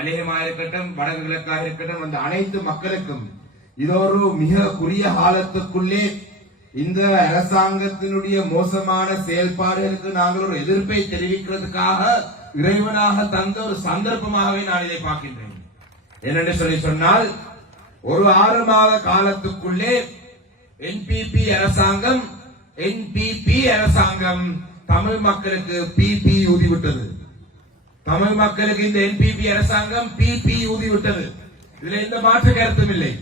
மலையகமாக இருக்கட்டும் வடக்கு கிழக்காக இருக்கட்டும் அந்த அனைத்து மக்களுக்கும் இதொரு மிக குறுகிய காலத்துக்குள்ளே இந்த அரசாங்கத்தினுடைய மோசமான செயல்பாடுகளுக்கு நாங்கள் ஒரு எதிர்ப்பை தெரிவிக்கிறதுக்காக இறைவனாக தந்த ஒரு சந்தர்ப்பமாகவே நான் இதை பார்க்கின்றேன். என்னென்று சொன்னால் ஒரு 6 மாத காலத்துக்குள்ளே என்பிபி அரசாங்கம் தமிழ் மக்களுக்கு பிபி ஊதிவிட்டது. தமிழ் மக்களுக்கு இந்த என்பிபி அரசாங்கம் பிபி ஊதிவிட்டது. இதுல எந்த மாற்று கருத்தும் இல்லை.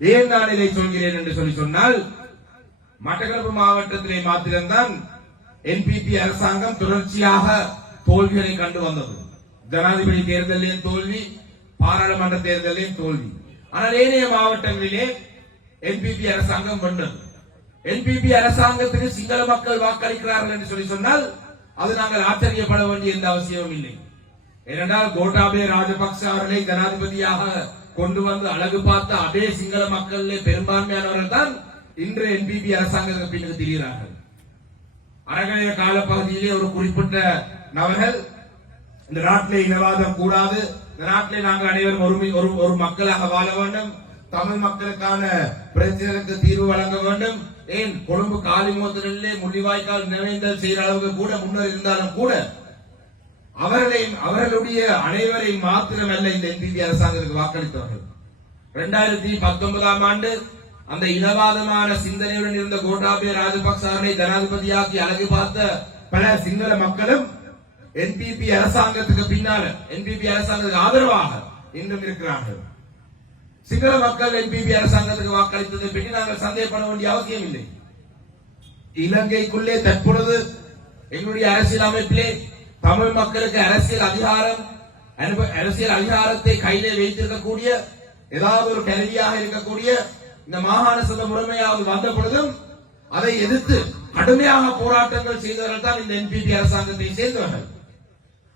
ஏன் நான் இதை சொல்கிறேன் என்று சொன்னால் மட்டக்களப்பு மாவட்டத்திலே மாத்திரம்தான் என்பிபி அரசாங்கம் தொடர்ச்சியாக தோல்விகளை கண்டு வந்தது. ஜனாதிபதி தேர்தலிலும் தோல்வி, பாராளுமன்ற தேர்தலிலும் தோல்வி. ஆனால் ஏனைய மாவட்டங்களிலே என்பிபி அரசாங்கம் வென்றது. என்பிபி அரசாங்கத்துக்கு சிங்கள மக்கள் வாக்களிக்கிறார்கள் என்று சொன்னால் அது நாங்கள் ஆச்சரியப்பட வேண்டிய எந்த அவசியமும் இல்லை. ஏனென்றால் கோட்டாபய ராஜபக்ச அவர்களை ஜனாதிபதியாக கொண்டு வந்து அழகு பார்த்த அதே சிங்கள மக்களிலே பெரும்பான்மையானவர்கள் தான் இன்று என்பிபி அரசாங்கத்துக்கு பின்னுக்கு திரிகிறார்கள். அறகலைய காலப்பகுதியிலே ஒரு குறிப்பிட்ட நபர்கள் இந்த நாட்டிலே இனவாதம் கூடாது, இந்த நாட்டிலே நாங்கள் அனைவரும் ஒரு மக்களாக வாழ வேண்டும், தமிழ் மக்களுக்கான பிரச்சனைகளுக்கு தீர்வு வழங்க வேண்டும். ஏன் கொழும்பு காலிமோத்தலிலே முள்ளிவாய்க்கால் நினைவேந்தல் செய்கிற அளவுக்கு கூட முன்னர் இருந்தாலும் கூட அவர்களுடைய அனைவரை மாத்திரமல்ல இந்த என்பிபி அரசாங்கத்துக்கு வாக்களித்தவர்கள். 2019ஆம் ஆண்டு அந்த இனவாதமான சிந்தனையுடன் இருந்த கோட்டாபய ராஜபக்ச அவர்களை ஜனாதிபதியாக்கி அழகு பார்த்த பல சிங்கள மக்களும் என்பிபி அரசாங்கத்துக்கு பின்னால என்பிபி அரசாங்கத்துக்கு ஆதரவாக இன்னும் இருக்கிறார்கள். சிங்கள மக்கள் என்பிபி அரசாங்கத்துக்கு வாக்களித்ததை பற்றி நாங்கள் சந்தேகப்பட வேண்டிய அவசியம் இல்லை. இலங்கைக்குள்ளே தற்பொழுது எங்களுடைய அரசியல் அமைப்பிலே தமிழ் மக்களுக்கு அரசியல் அதிகாரத்தை கையிலே வைத்திருக்கக்கூடிய ஏதாவது ஒரு கருவியாக இருக்கக்கூடிய இந்த மாகாண சபை முறைமையாவது வந்த பொழுதும் அதை எதிர்த்து கடுமையாக போராட்டங்கள் செய்தவர்கள் தான் இந்த என்பிபி அரசாங்கத்தை சேர்ந்தவர்கள்.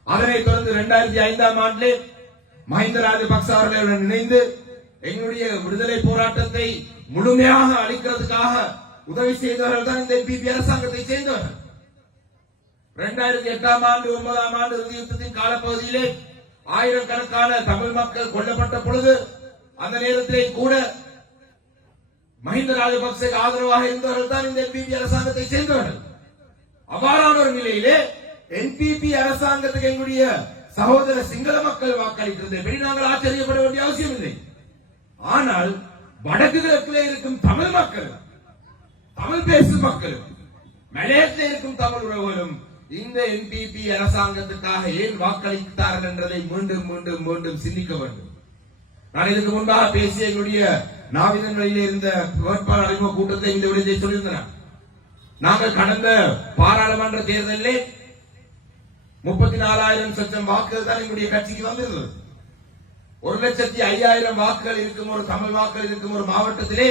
அதனைத் தொடர்ந்து 2005ஆம் ஆண்டிலே மஹிந்த ராஜபக்ச அவர்களுடன் இணைந்து எங்களுடைய விடுதலை போராட்டத்தை முழுமையாக அளிக்கிறதுக்காக உதவி செய்தவர்கள் தான் இந்த என்பிபி அரசாங்கத்தை சேர்ந்தவர்கள். 2008ஆம் ஆண்டு 9ஆம் ஆண்டு இறுதி யுத்தத்தின் காலப்பகுதியிலே ஆயிரக்கணக்கான தமிழ் மக்கள் கொல்லப்பட்ட பொழுது அந்த நேரத்திலே கூட மஹிந்த ராஜபக்சேக்கு ஆதரவாக இருந்தவர்கள் தான் இந்த என்பிபி அரசாங்கத்தை சேர்ந்தவர்கள். அவ்வாறான ஒரு நிலையிலே என்பிபி அரசாங்கத்துக்கு எங்களுடைய சகோதர சிங்கள மக்கள் வாக்களித்ததை நாங்கள் ஆச்சரியப்பட வேண்டிய அவசியம் இல்லை. ஆனால் வடக்கு கிழக்கிலே இருக்கும் தமிழ் மக்கள், தமிழ் பேசும் மக்கள், மலையத்தில் இருக்கும் தமிழ் உறவுகளும் இந்த என்பிபி அரசாங்கத்துக்காக ஏன் வாக்களித்தார்கள் என்றதை மீண்டும் மீண்டும் மீண்டும் சிந்திக்க வேண்டும். நான் இதுக்கு முன்பாக பேசிய எங்களுடைய நாவிதன்களிலே இருந்த வேட்பாளர் அறிமுக கூட்டத்தை இந்த விடயத்தை சொல்லியிருந்தேன். நாங்கள் கடந்த பாராளுமன்ற தேர்தலிலே 34,000 சட்டம் வாக்குகள் தான் எங்களுடைய கட்சிக்கு வந்திருந்தது. 1,05,000 வாக்குகள் இருக்கும் ஒரு தமிழ் வாக்குகள் இருக்கும் ஒரு மாவட்டத்திலே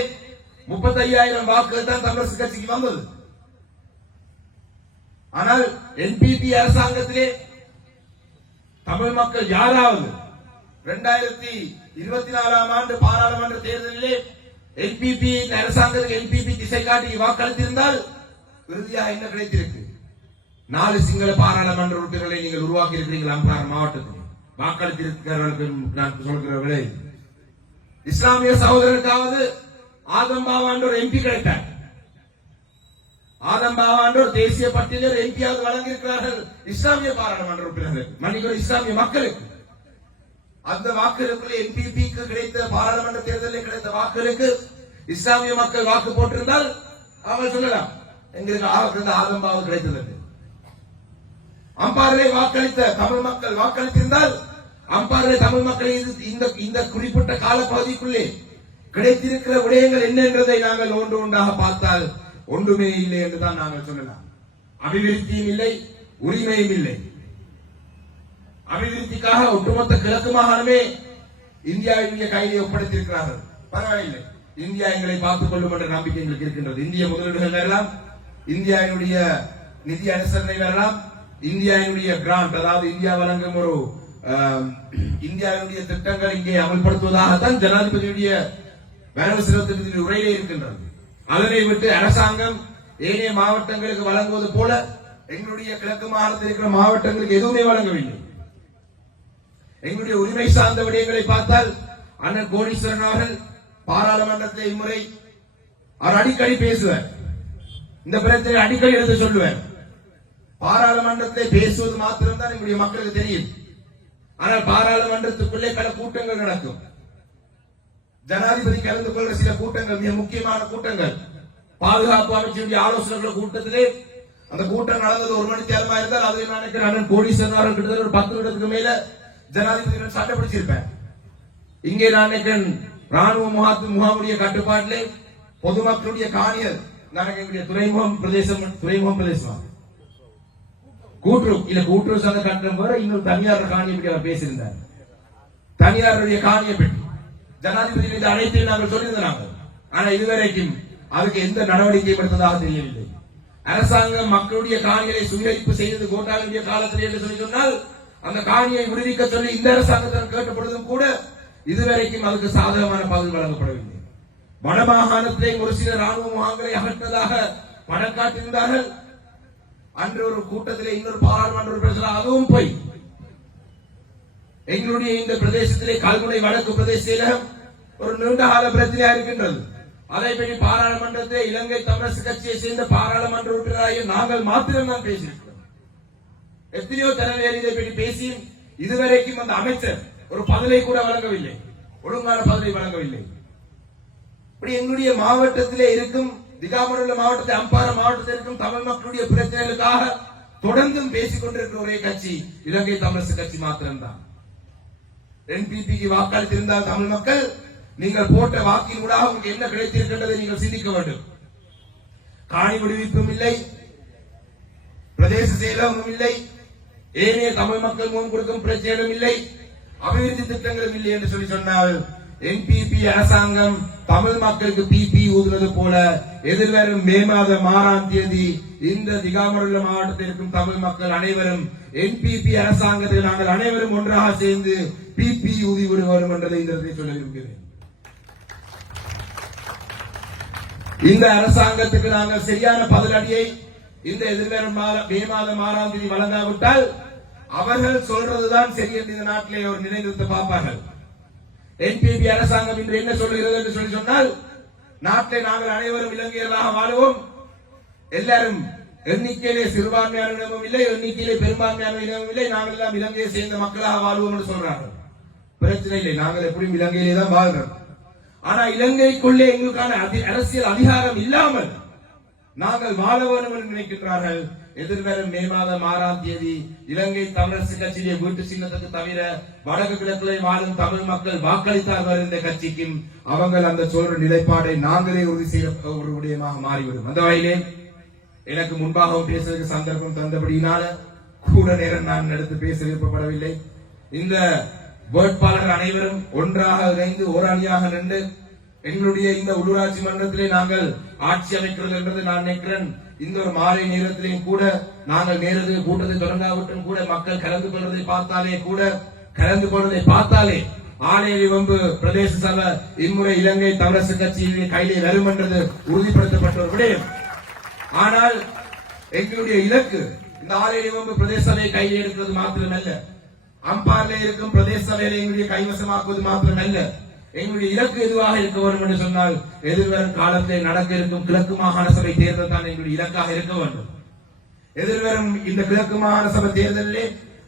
35,000 வாக்குகள் தான் தமிழரசு கட்சிக்கு வந்தது. ஆனால் என்பிபி அரசாங்கத்திலே தமிழ் மக்கள் யாராவது 2024ஆம் ஆண்டு பாராளுமன்ற தேர்தலிலே என்பிபி அரசாங்கத்துக்கு என்பிபி திசை காட்டி வாக்களித்திருந்தால் இறுதியாக என்ன கிடைத்திருக்கு? 4 சிங்கள பாராளுமன்ற உறுப்பினர்களை நீங்கள் உருவாக்கி இருக்கிறீர்கள். அம்பாறை மாவட்டத்தில் வாக்களித்திருக்கிறவர்களுக்கு நான் சொல்கிற விலை இஸ்லாமிய சகோதரருக்காவது ஆதம் பாவாண்டு ஒரு எம்பி கிடைத்தார். ஆதம் பாவாண்டு ஒரு தேசிய பட்டியலில் எம்பியாவது வழங்கியிருக்கிறார்கள் இஸ்லாமிய பாராளுமன்ற உறுப்பினர்களுக்கு, மன்னிக்கிற இஸ்லாமிய மக்களுக்கு. அந்த வாக்குகளுக்குள்ளே என்பிபிக்கு கிடைத்த பாராளுமன்ற தேர்தலில் கிடைத்த வாக்குகளுக்கு இஸ்லாமிய மக்கள் வாக்கு போட்டிருந்தால் அவங்க சொல்லலாம் எங்களுக்கு ஆதம் பாவு கிடைத்தது. அம்பாறை வாக்களித்த தமிழ் மக்கள் வாக்களித்திருந்தால் அம்பாறை தமிழ் மக்கள் இந்த குறிப்பிட்ட காலப்பகுதிக்குள்ளே கிடைத்திருக்கிற விடயங்கள் என்ன என்றதை நாங்கள் ஒன்று ஒன்றாக பார்த்தால் ஒன்றுமே இல்லை என்றுதான் நாங்கள் சொல்லலாம். அபிவிருத்தியும் இல்லை, உரிமையும் இல்லை. அபிவிருத்திக்காக ஒட்டுமொத்த கிழக்கு மாகாணமே இந்தியாவினுடைய கையிலே ஒப்படைத்திருக்கிறார்கள். பரவாயில்லை, இந்தியா எங்களை பார்த்துக் கொள்ளும் என்ற நம்பிக்கை எங்களுக்கு இருக்கின்றது. இந்திய முதலீடுகள் வரலாம், இந்தியாவினுடைய நிதி அனுசரணை வரலாம், இந்தியாவினுடைய கிராண்ட், அதாவது இந்தியா வழங்கும் ஒரு இந்தியாவினுடைய திட்டங்கள் இங்கே அமல்படுத்துவதாகத்தான் ஜனாதிபதியுடைய வரவு செலவு திட்டத்தின் உரையிலே இருக்கின்றது. அதனை விட்டு அரசாங்கம் ஏனைய மாவட்டங்களுக்கு வழங்குவது போல எங்களுடைய கிழக்கு மாகாணத்தில் இருக்கிற மாவட்டங்களுக்கு எதுவுமே வழங்கவில்லை. எங்களுடைய உரிமை சார்ந்த விடயங்களை பார்த்தால் அண்ணன் கோடீஸ்வரன் அவர்கள் பாராளுமன்றத்தில் இம்முறை அவர் அடிக்கடி பேசுவார். இந்த பிரச்சனை அடிக்கடி எடுத்து சொல்லுவார். பாராளுமன்றத்தை பேசுவது மாத்திரம்தான் எங்களுடைய மக்களுக்கு தெரியும். ஆனால் பாராளுமன்றத்துக்குள்ளே பல கூட்டங்கள் நடக்கும். ஜனாதிபதி கலந்து கொள்கிற சில கூட்டங்கள், மிக முக்கியமான கூட்டங்கள், பாதுகாப்பு அமைச்சருடைய ஆலோசனைகள் கூட்டத்திலே அந்த கூட்டம் நடந்தது 1 மணி நேரமா இருந்தால் அதில் நான் நினைக்கிறேன் கோடீஸ்வரன் அவர்கள் கிட்டத்தட்ட ஒரு 10 நிமிடத்துக்கு மேல ஜனாதிபதி சட்டை பிடிச்சிருப்பேன். இங்கே நான் நினைக்கிறேன் ராணுவ முகாமுடைய கட்டுப்பாட்டிலே பொதுமக்களுடைய காணியல் எங்களுடைய துறைமுகம் பிரதேசம் கூட்டுறவு சங்க கட்டணம் வர இன்னொரு தனியார் காணியை பற்றி அவர் பேசியிருந்தார். தனியாருடைய காணியை பற்றி ஜனாதிபதி மீது அனைத்தையும் நாங்கள் சொல்லியிருந்தாங்க. ஆனா இதுவரைக்கும் அதுக்கு எந்த நடவடிக்கையும் எடுத்ததாக தெரியவில்லை. அரசாங்கம் மக்களுடைய காணிகளை சுவீகரிப்பு செய்தது கோட்டாளுடைய காலத்தில் என்று சொல்லி சொன்னால் அந்த காணியை விடுவிக்க சொல்லி இந்த அரசாங்கத்திடம் கேட்டபொழுதும் கூட இதுவரைக்கும் அதுக்கு சாதகமான பதில் வழங்கப்படவில்லை. வடமாகாணத்திலே ஒரு சில ராணுவ முகாம்களை அகற்றதாக படம் காட்டியிருந்தார்கள். அன்று ஒரு கூட்டத்திலே இன்னொரு பாராளுமன்ற உறுப்பினர் அதுவும் போய் எங்களுடைய இந்த பிரதேசத்திலே கல்முனை வடக்கு பிரதேச செயலகம் ஒரு நீண்ட கால பிரச்சனையா இருக்கின்றது. அதை பற்றி பாராளுமன்றத்திலே இலங்கை தமிழரசு கட்சியை சேர்ந்த பாராளுமன்ற உறுப்பினராக நாங்கள் மாத்திரம்தான் பேசியிருக்கிறோம். எத்தனையோ தலைவர் இதை பற்றி பேசி இதுவரைக்கும் அந்த அமைச்சர் ஒரு பதிலை கூட வழங்கவில்லை, ஒழுங்கான பதிலை வழங்கவில்லை. இப்படி எங்களுடைய மாவட்டத்திலே இருக்கும் திகாமருள்ள மாவட்டத்தில் அம்பாறை மாவட்டத்தில் இருக்கும் தமிழ் மக்களுடைய பிரச்சனைகளுக்காக தொடர்ந்தும் பேசிக் கொண்டிருக்கிற ஒரே கட்சி இலங்கை தமிழரசு கட்சி மாத்திரம்தான். என்பிபிக்கு வாக்களித்திருந்தால் தமிழ் மக்கள் நீங்கள் போட்ட வாக்கின் ஊடாக உங்களுக்கு என்ன கிடைத்திருக்கின்றதை நீங்கள் சிந்திக்க வேண்டும். காணி விடுவிப்பும் இல்லை, பிரதேச செயலகமும் இல்லை, ஏனைய தமிழ் மக்கள் முகம் கொடுக்கும் பிரச்சனைகளும் இல்லை, அபிவிருத்தி திட்டங்களும் இல்லை என்று சொல்லி சொன்னால் என்பிபி அரசாங்கம் தமிழ் மக்களுக்கு பிபி ஊதுவது போல எதிர்வரும் மே மாதம் 6ஆம் தேதி இந்த திகாமருள்ள மாவட்டத்தில் இருக்கும் தமிழ் மக்கள் அனைவரும் என்பிபி அரசாங்கத்தில் நாங்கள் அனைவரும் ஒன்றாக சேர்ந்து பிபி ஊதி விடுவோம் என்றதை இந்த சொல்ல விரும்புகிறேன். இந்த அரசாங்கத்துக்கு நாங்கள் சரியான பதிலடியை இந்த எதிர்வரும் மே மாதம் 6ஆம் தேதி வழங்காவிட்டால் அவர்கள் சொல்றதுதான் சரி என்று இந்த நாட்டிலே ஒரு நிலைநிறுத்த பார்ப்பார்கள். என்பிபி அரசாங்கம் இன்று என்ன சொல்லுகிறது என்று சொல்லி சொன்னால் நாட்டில் நாங்கள் அனைவரும் இலங்கையர்களாக வாழுவோம், எல்லாரும் எண்ணிக்கையிலே சிறுபான்மையான இனமும் இல்லை, எண்ணிக்கையிலே பெரும்பான்மையான இனமும் இல்லை, நாங்கள் எல்லாம் இலங்கையை சேர்ந்த மக்களாக வாழ்வோம் என்று சொல்றார்கள். பிரச்சனை இல்லை, நாங்கள் எப்படியும் இலங்கையிலே தான் வாழ்றோம். ஆனா இலங்கைக்குள்ளே எங்களுக்கான அரசியல் அதிகாரம் இல்லாமல் நாங்கள் வாழ வேண்டும் என்று நினைக்கின்றார்கள். எதிர்வரும் மே மாதம் 6ஆம் தேதி இலங்கை தமிழரசு கட்சியிலே வீட்டு சின்னத்துக்கு தவிர வடக்கு கிழக்கிலே வாழும் தமிழ் மக்கள் வாக்களித்தார் வருகின்ற கட்சிக்கும் அவங்கள் அந்த சொல்ற நிலைப்பாடை நாங்களே உறுதி செய்ய ஒரு விடயமாக மாறிவிடும். அந்த வகையிலே எனக்கு முன்பாகவும் பேசுவதற்கு சந்தர்ப்பம் தந்தபடியினால கூட நேரம் நான் எடுத்து பேச விருப்பப்படவில்லை. இந்த வேட்பாளர் அனைவரும் ஒன்றாக இணைந்து ஒரு அணியாக நின்று எங்களுடைய இந்த உள்ளூராட்சி மன்றத்திலே நாங்கள் ஆட்சி அமைக்கிறது என்பது நான் நினைக்கிறேன். இந்த ஒரு மாலை நேரத்திலேயும் கூட நாங்கள் நேரத்தில் கூட்டத்தை தொடங்காவிட்டும் கூட மக்கள் கலந்து கொள்வதை பார்த்தாலே ஆணைய வம்பு பிரதேச சபை இம்முறை இலங்கை தமிழரசு கட்சியிலே கையிலே வரும் என்றது உறுதிப்படுத்தப்பட்ட ஒரு விடயம். ஆனால் எங்களுடைய இலக்கு இந்த ஆணைய வம்பு பிரதேச சபையை கையில் எடுக்கிறது மாத்திரமல்ல, அம்பாரிலே இருக்கும் பிரதேச சபையை எங்களுடைய கைவசமாக்குவது மாத்திரமல்ல, எங்களுடைய இலக்கு எதுவாக இருக்க வேண்டும் என்று சொன்னால் எதிர்வரும் காலத்தில் நடக்க இருக்கும் கிழக்கு மாகாண சபை தேர்தல் தான் எங்களுடைய இலக்காக இருக்க வேண்டும். எதிர்வரும் இந்த கிழக்கு மாகாண சபை தேர்தலிலே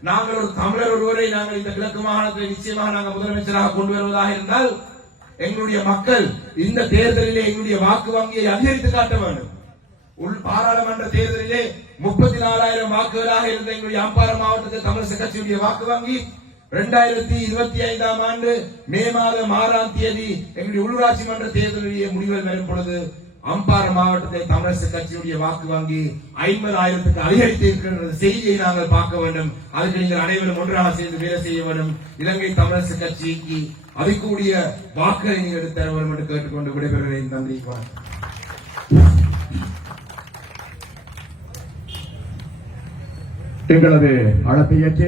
நாங்கள் ஒரு தமிழர் ஒருவரை நாங்கள் இந்த கிழக்கு மாகாணத்தில் நிச்சயமாக நாங்கள் முதலமைச்சராக கொண்டு வருவதாக இருந்தால் எங்களுடைய மக்கள் இந்த தேர்தலிலே எங்களுடைய வாக்கு வங்கியை அதிகரித்து காட்ட வேண்டும். பாராளுமன்ற தேர்தலிலே 34,000 வாக்குகளாக இருந்த எங்களுடைய அம்பாறை மாவட்டத்தில் தமிழரசு கட்சியுடைய வாக்கு வங்கி 2025ஆம் ஆண்டு மே மாதம் 6ஆம் தேதி எங்களுடைய உள்ளூராட்சி மன்ற தேர்தலுடைய முடிவுகள் வரும் பொழுது அம்பாறை மாவட்டத்தில் தமிழரசு கட்சியுடைய வாக்கு வங்கி 50,000க்கு அதிகரித்து இருக்கின்ற செய்தியை நாங்கள் பார்க்க வேண்டும். அதுக்கு நீங்கள் அனைவரும் ஒன்றாக சேர்ந்து வேலை செய்ய வேண்டும். இலங்கை தமிழரசு கட்சிக்கு அதுக்குரிய வாக்குகளை நீங்கள் எடுத்து தர வேண்டும் என்று கேட்டுக்கொண்டு விடைபெறுகிறேன். நன்றி. எங்களது அழைப்பை ஏற்று